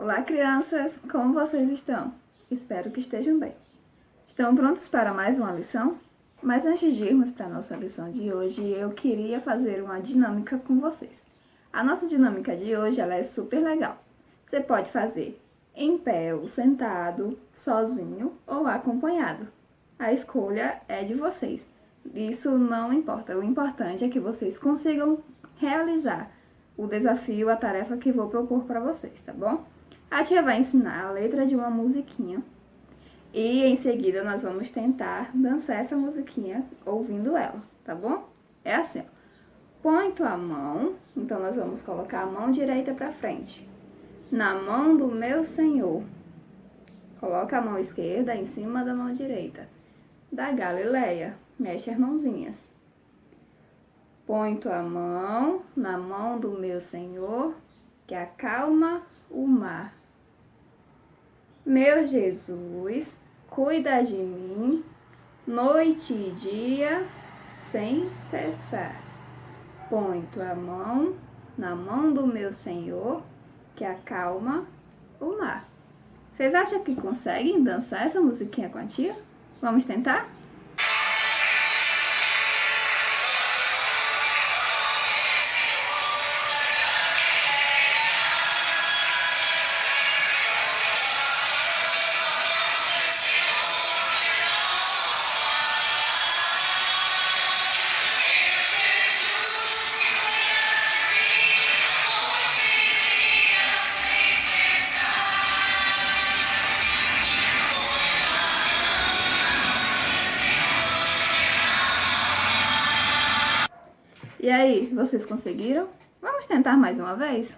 Olá, crianças! Como vocês estão? Espero que estejam bem. Estão prontos para mais uma lição? Mas antes de irmos para a nossa lição de hoje, eu queria fazer uma dinâmica com vocês. A nossa dinâmica de hoje ela é super legal. Você pode fazer em pé ou sentado, sozinho ou acompanhado. A escolha é de vocês. Isso não importa. O importante é que vocês consigam realizar o desafio, a tarefa que vou propor para vocês, tá bom? A tia vai ensinar a letra de uma musiquinha e em seguida nós vamos tentar dançar essa musiquinha ouvindo ela, tá bom? É assim, ó. Põe tua mão, então nós vamos colocar a mão direita para frente, na mão do meu Senhor. Coloca a mão esquerda em cima da mão direita. Da Galileia, mexe as mãozinhas. Põe tua mão na mão do meu Senhor, que acalma o mar. Meu Jesus, cuida de mim, noite e dia, sem cessar. Põe tua mão na mão do meu Senhor, que acalma o mar. Vocês acham que conseguem dançar essa musiquinha com a tia? Vamos tentar? E aí, vocês conseguiram? Vamos tentar mais uma vez?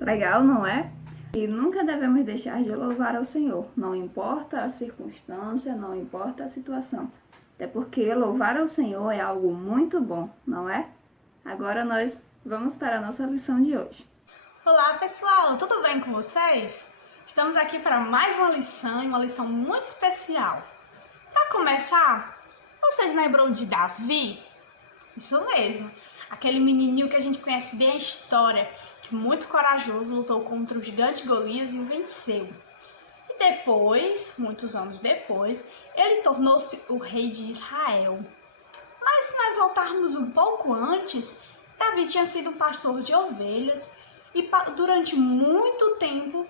Legal, não é? E nunca devemos deixar de louvar ao Senhor, não importa a circunstância, não importa a situação. Até porque louvar ao Senhor é algo muito bom, não é? Agora nós vamos para a nossa lição de hoje. Olá pessoal, tudo bem com vocês? Estamos aqui para mais uma lição e uma lição muito especial. Para começar, vocês lembram de Davi? Isso mesmo, aquele menininho que a gente conhece bem a história, que muito corajoso lutou contra o gigante Golias e o venceu. E depois, muitos anos depois, ele tornou-se o rei de Israel. Mas se nós voltarmos um pouco antes, Davi tinha sido um pastor de ovelhas e durante muito tempo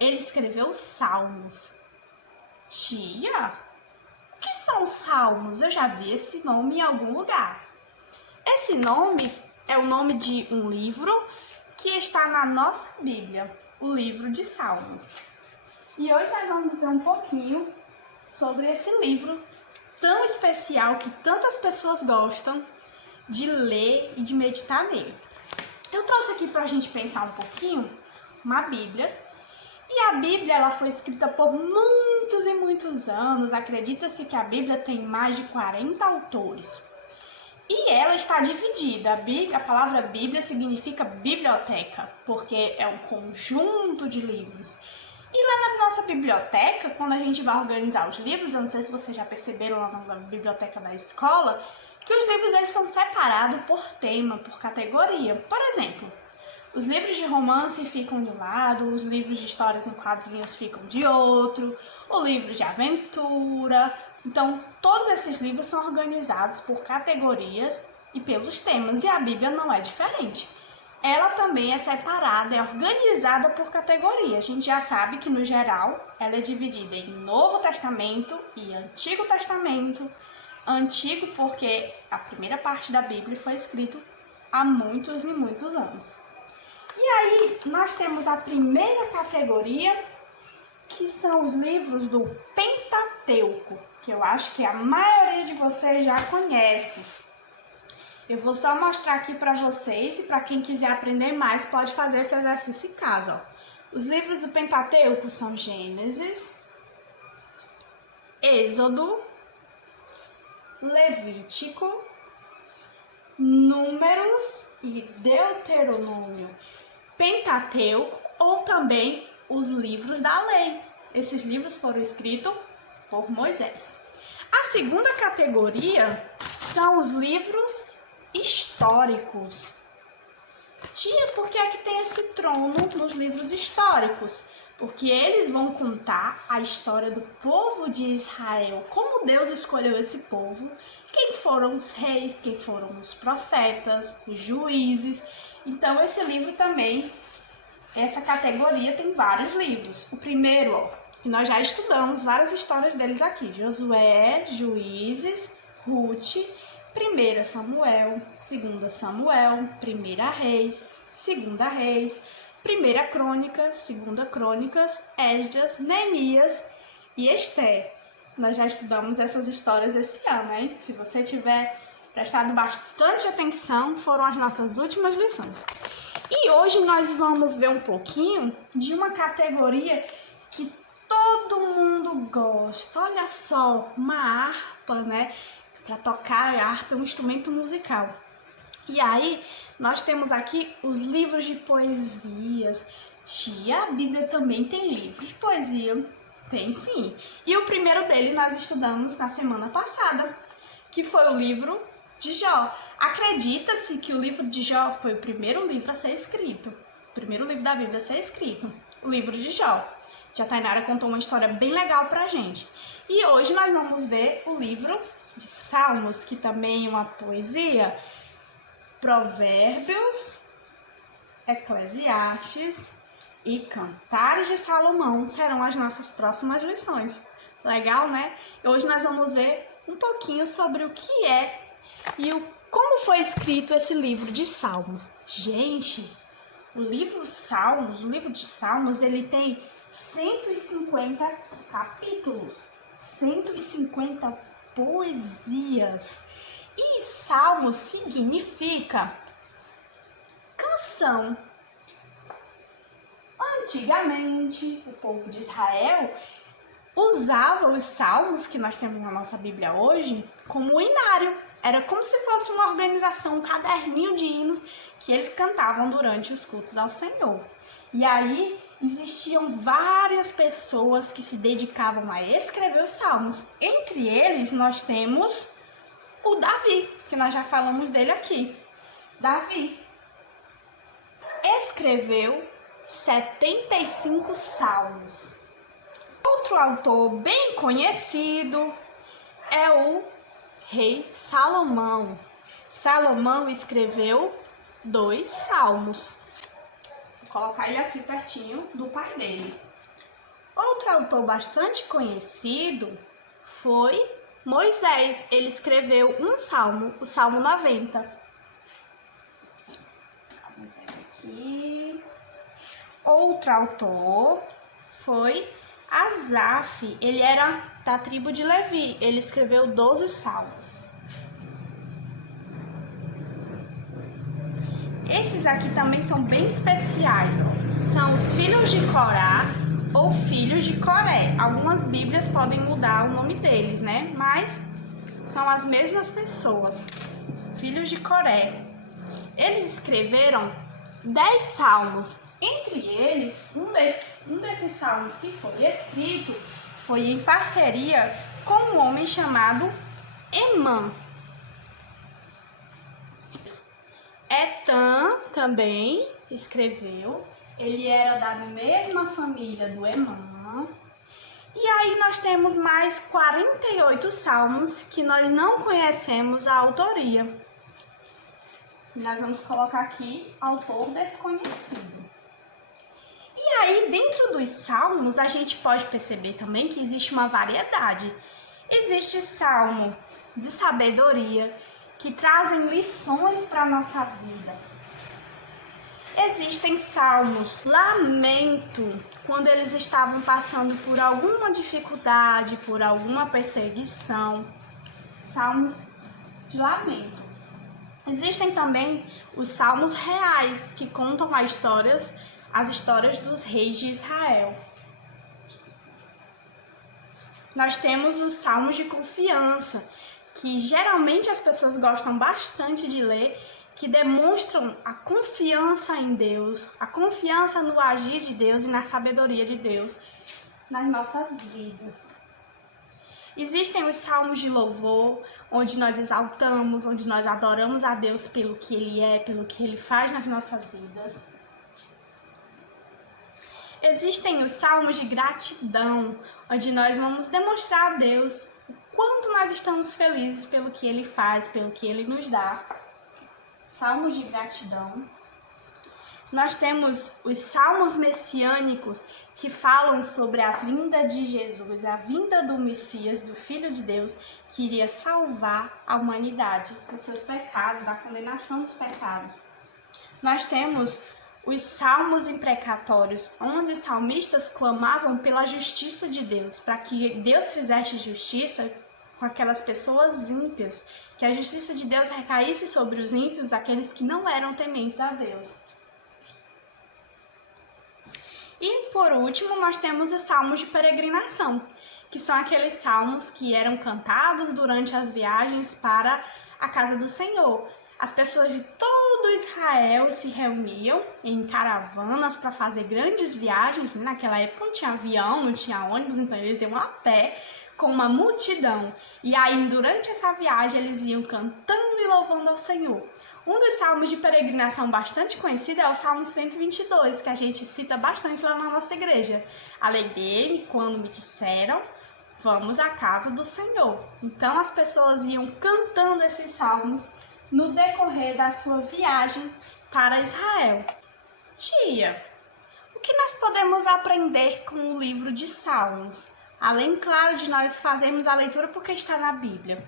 ele escreveu os salmos. Tia, o que são os salmos? Eu já vi esse nome em algum lugar. Esse nome é o nome de um livro que está na nossa Bíblia, o livro de Salmos. E hoje nós vamos ver um pouquinho sobre esse livro tão especial que tantas pessoas gostam de ler e de meditar nele. Eu trouxe aqui para a gente pensar um pouquinho uma Bíblia. E a Bíblia ela foi escrita por muitos e muitos anos. Acredita-se que a Bíblia tem mais de 40 autores. E ela está dividida. A palavra Bíblia significa biblioteca, porque é um conjunto de livros. E lá na nossa biblioteca, quando a gente vai organizar os livros, eu não sei se vocês já perceberam lá na biblioteca da escola, que os livros eles são separados por tema, por categoria. Por exemplo, os livros de romance ficam de um lado, os livros de histórias em quadrinhos ficam de outro, o livro de aventura. Então, todos esses livros são organizados por categorias e pelos temas, e a Bíblia não é diferente. Ela também é separada, é organizada por categoria. A gente já sabe que, no geral, ela é dividida em Novo Testamento e Antigo Testamento. Antigo porque a primeira parte da Bíblia foi escrita há muitos e muitos anos. E aí, nós temos a primeira categoria, que são os livros do Pentateuco, que eu acho que a maioria de vocês já conhece. Eu vou só mostrar aqui para vocês e para quem quiser aprender mais pode fazer esse exercício em casa. Ó. Os livros do Pentateuco são Gênesis, Êxodo, Levítico, Números e Deuteronômio. Pentateuco ou também os livros da lei. Esses livros foram escritos por Moisés. A segunda categoria são os livros históricos. Tia, por que é que tem esse trono nos livros históricos? Porque eles vão contar a história do povo de Israel, como Deus escolheu esse povo, quem foram os reis, quem foram os profetas, os juízes. Então esse livro também, essa categoria tem vários livros. O primeiro, ó, que nós já estudamos várias histórias deles aqui, Josué, Juízes, Ruth, 1 Samuel, 2 Samuel, 1 Reis, 2 Reis, 1 Crônicas, 2 Crônicas, Esdras, Neemias e Esther. Nós já estudamos essas histórias esse ano, hein? Se você tiver prestado bastante atenção, foram as nossas últimas lições. E hoje nós vamos ver um pouquinho de uma categoria que todo mundo gosta. Olha só, uma harpa, né? Para tocar, a harpa é um instrumento musical. E aí, nós temos aqui os livros de poesias. Tia, a Bíblia também tem livros de poesia. Tem sim. E o primeiro dele nós estudamos na semana passada, que foi o livro de Jó. Acredita-se que o livro de Jó foi o primeiro livro a ser escrito. O primeiro livro da Bíblia a ser escrito. O livro de Jó. Tia Tainara contou uma história bem legal pra gente. E hoje nós vamos ver o livro de Salmos, que também é uma poesia. Provérbios, Eclesiastes e Cantares de Salomão serão as nossas próximas lições. Legal, né? Hoje nós vamos ver um pouquinho sobre o que é e como foi escrito esse livro de Salmos. Gente, o livro de Salmos, ele tem 150 capítulos, 150 poesias. E Salmos significa canção. Antigamente, o povo de Israel usava os salmos que nós temos na nossa Bíblia hoje como hinário. Era como se fosse uma organização, um caderninho de hinos que eles cantavam durante os cultos ao Senhor. E aí existiam várias pessoas que se dedicavam a escrever os salmos. Entre eles nós temos o Davi, que nós já falamos dele aqui. Davi escreveu 75 salmos. Outro autor bem conhecido é o rei Salomão. Salomão escreveu 2 salmos. Vou colocar ele aqui pertinho do pai dele. Outro autor bastante conhecido foi Moisés. Ele escreveu um salmo, o Salmo 90. Vamos ver aqui. Outro autor foi Asaf. Ele era da tribo de Levi. Ele escreveu 12 salmos. Esses aqui também são bem especiais. São os filhos de Corá ou filhos de Coré. Algumas bíblias podem mudar o nome deles, né? Mas são as mesmas pessoas. Filhos de Coré. Eles escreveram 10 salmos. Entre eles, um desses salmos que foi escrito foi em parceria com um homem chamado Emã. Etã também escreveu. Ele era da mesma família do Emã. E aí nós temos mais 48 salmos que nós não conhecemos a autoria. Nós vamos colocar aqui autor desconhecido. E aí, dentro dos salmos, a gente pode perceber também que existe uma variedade. Existe salmo de sabedoria, que trazem lições para a nossa vida. Existem salmos lamento, quando eles estavam passando por alguma dificuldade, por alguma perseguição. Salmos de lamento. Existem também os salmos reais, que contam as histórias dos reis de Israel. Nós temos os salmos de confiança, que geralmente as pessoas gostam bastante de ler, que demonstram a confiança em Deus, a confiança no agir de Deus e na sabedoria de Deus nas nossas vidas. Existem os salmos de louvor, onde nós exaltamos, onde nós adoramos a Deus pelo que Ele é, pelo que Ele faz nas nossas vidas. Existem os salmos de gratidão, onde nós vamos demonstrar a Deus o quanto nós estamos felizes pelo que Ele faz, pelo que Ele nos dá. Salmos de gratidão. Nós temos os salmos messiânicos, que falam sobre a vinda de Jesus, a vinda do Messias, do Filho de Deus, que iria salvar a humanidade dos seus pecados, da condenação dos pecados. Nós temos os salmos imprecatórios, onde os salmistas clamavam pela justiça de Deus, para que Deus fizesse justiça com aquelas pessoas ímpias, que a justiça de Deus recaísse sobre os ímpios, aqueles que não eram tementes a Deus. E por último, nós temos os salmos de peregrinação, que são aqueles salmos que eram cantados durante as viagens para a casa do Senhor. As pessoas de todo Israel se reuniam em caravanas para fazer grandes viagens. Naquela época não tinha avião, não tinha ônibus, então eles iam a pé com uma multidão. E aí, durante essa viagem, eles iam cantando e louvando ao Senhor. Um dos salmos de peregrinação bastante conhecido é o Salmo 122, que a gente cita bastante lá na nossa igreja. Alegrei-me quando me disseram, vamos à casa do Senhor. Então as pessoas iam cantando esses salmos no decorrer da sua viagem para Israel. Tia, o que nós podemos aprender com o livro de Salmos? Além, claro, de nós fazermos a leitura porque está na Bíblia.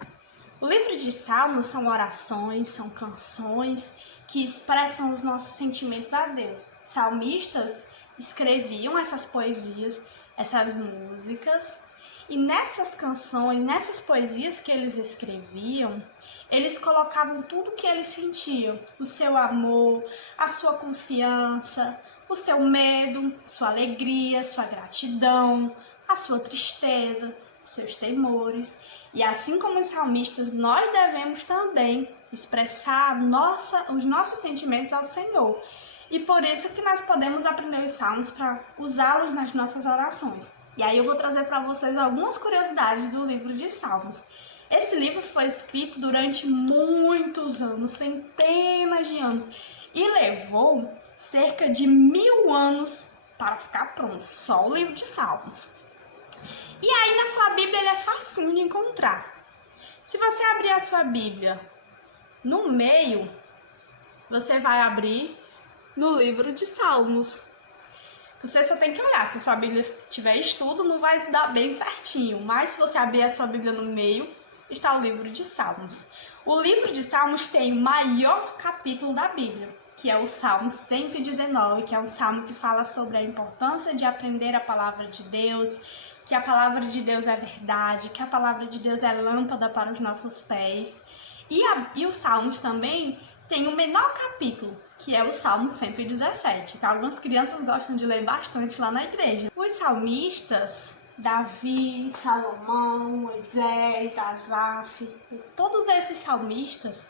O livro de Salmos são orações, são canções que expressam os nossos sentimentos a Deus. Salmistas escreviam essas poesias, essas músicas, e nessas canções, nessas poesias que eles escreviam, eles colocavam tudo o que eles sentiam, o seu amor, a sua confiança, o seu medo, sua alegria, sua gratidão, a sua tristeza, os seus temores. E assim como os salmistas, nós devemos também expressar os nossos sentimentos ao Senhor. E por isso que nós podemos aprender os salmos para usá-los nas nossas orações. E aí eu vou trazer para vocês algumas curiosidades do livro de Salmos. Esse livro foi escrito durante muitos anos, centenas de anos, e levou cerca de 1000 anos para ficar pronto, só o livro de Salmos. E aí na sua Bíblia ele é facinho de encontrar. Se você abrir a sua Bíblia no meio, você vai abrir no livro de Salmos. Você só tem que olhar, se a sua Bíblia tiver estudo, não vai dar bem certinho. Mas se você abrir a sua Bíblia no meio, está o livro de Salmos. O livro de Salmos tem o maior capítulo da Bíblia, que é o Salmo 119, que é um salmo que fala sobre a importância de aprender a palavra de Deus, que a palavra de Deus é verdade, que a palavra de Deus é lâmpada para os nossos pés. E os Salmos também tem o menor capítulo, que é o Salmo 117, que algumas crianças gostam de ler bastante lá na igreja. Os salmistas, Davi, Salomão, Moisés, Asaf, todos esses salmistas,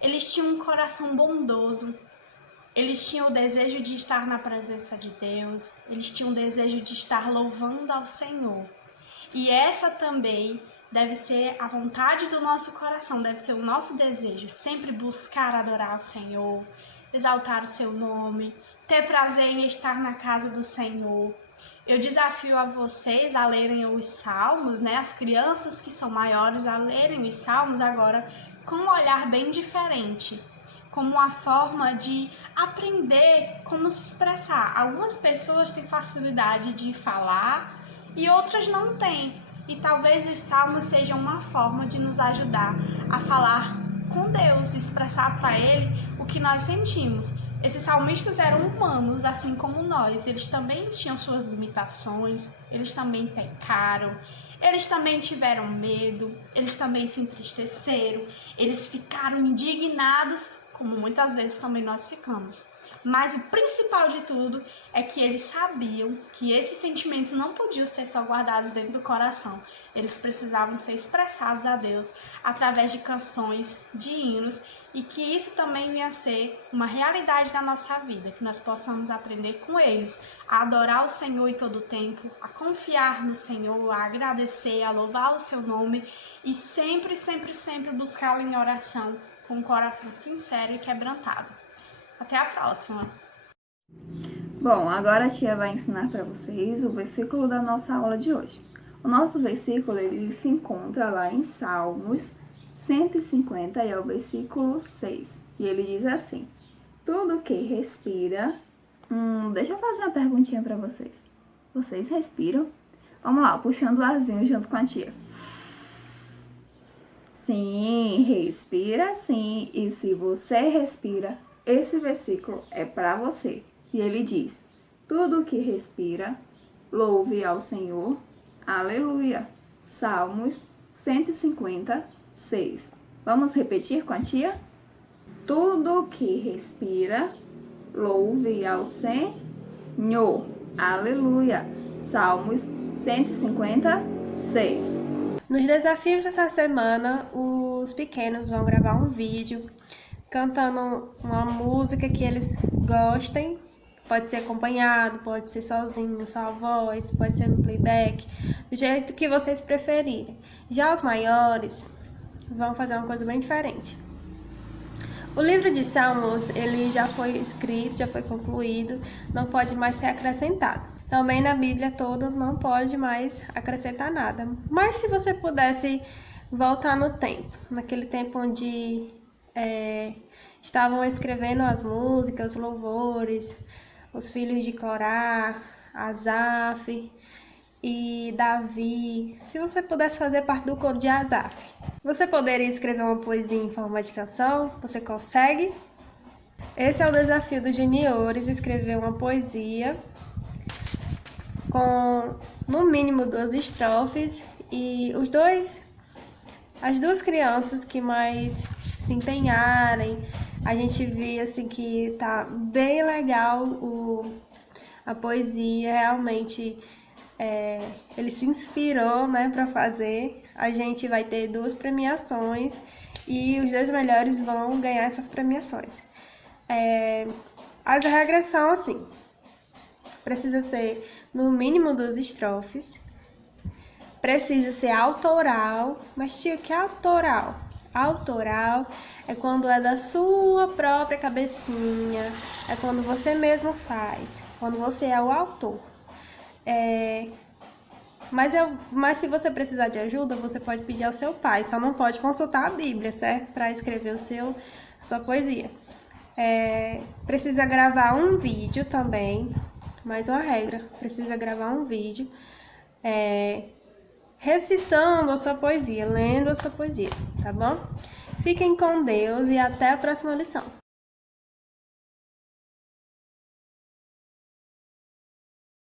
eles tinham um coração bondoso. Eles tinham o desejo de estar na presença de Deus, eles tinham o desejo de estar louvando ao Senhor. E essa também deve ser a vontade do nosso coração, deve ser o nosso desejo, sempre buscar adorar o Senhor, exaltar o seu nome, ter prazer em estar na casa do Senhor. Eu desafio a vocês a lerem os Salmos, né? As crianças que são maiores a lerem os Salmos agora com um olhar bem diferente, como uma forma de aprender como se expressar. Algumas pessoas têm facilidade de falar e outras não têm. E talvez os salmos sejam uma forma de nos ajudar a falar com Deus, expressar para Ele o que nós sentimos. Esses salmistas eram humanos, assim como nós. Eles também tinham suas limitações, eles também pecaram, Eles também tiveram medo, eles também se entristeceram, eles ficaram indignados, como muitas vezes também nós ficamos. Mas o principal de tudo é que eles sabiam que esses sentimentos não podiam ser só guardados dentro do coração. Eles precisavam ser expressados a Deus através de canções, de hinos, e que isso também venha a ser uma realidade na nossa vida, que nós possamos aprender com eles a adorar o Senhor em todo o tempo, a confiar no Senhor, a agradecer, a louvar o seu nome e sempre, sempre, sempre buscá-lo em oração com um coração sincero e quebrantado. Até a próxima! Bom, agora a tia vai ensinar para vocês o versículo da nossa aula de hoje. O nosso versículo ele se encontra lá em Salmos 150 e é o versículo 6. E ele diz assim: tudo que respira... deixa eu fazer uma perguntinha para vocês. Vocês respiram? Vamos lá, puxando o arzinho junto com a tia. Sim, respira sim. E se você respira, esse versículo é para você. E ele diz: tudo que respira, louve ao Senhor. Aleluia. Salmos 156. Vamos repetir com a tia? Tudo que respira, louve ao Senhor. Aleluia. Salmos 156. Nos desafios dessa semana, os pequenos vão gravar um vídeo cantando uma música que eles gostem. Pode ser acompanhado, pode ser sozinho, só a voz, pode ser no playback, do jeito que vocês preferirem. Já os maiores vão fazer uma coisa bem diferente. O livro de Salmos, ele já foi escrito, já foi concluído, não pode mais ser acrescentado. Também na Bíblia toda não pode mais acrescentar nada. Mas se você pudesse voltar no tempo, naquele tempo onde estavam escrevendo as músicas, os louvores, os filhos de Corá, Asaf e Davi. Se você pudesse fazer parte do coro de Asaf, você poderia escrever uma poesia em forma de canção? Você consegue? Esse é o desafio dos juniores, escrever uma poesia com no mínimo 2 estrofes, e as duas crianças que mais se empenharem, a gente vê assim que tá bem legal a poesia, realmente ele se inspirou, né, para fazer. A gente vai ter 2 premiações e os 2 melhores vão ganhar essas premiações. As regras são assim: precisa ser no mínimo 2 estrofes, precisa ser autoral. Mas tia, que é autoral? Autoral é quando é da sua própria cabecinha, é quando você mesmo faz, quando você é o autor. Mas se você precisar de ajuda, você pode pedir ao seu pai, só não pode consultar a Bíblia, certo? Para escrever a sua poesia. Precisa gravar um vídeo também, mais uma regra, precisa gravar um vídeo recitando a sua poesia, lendo a sua poesia, tá bom? Fiquem com Deus e até a próxima lição.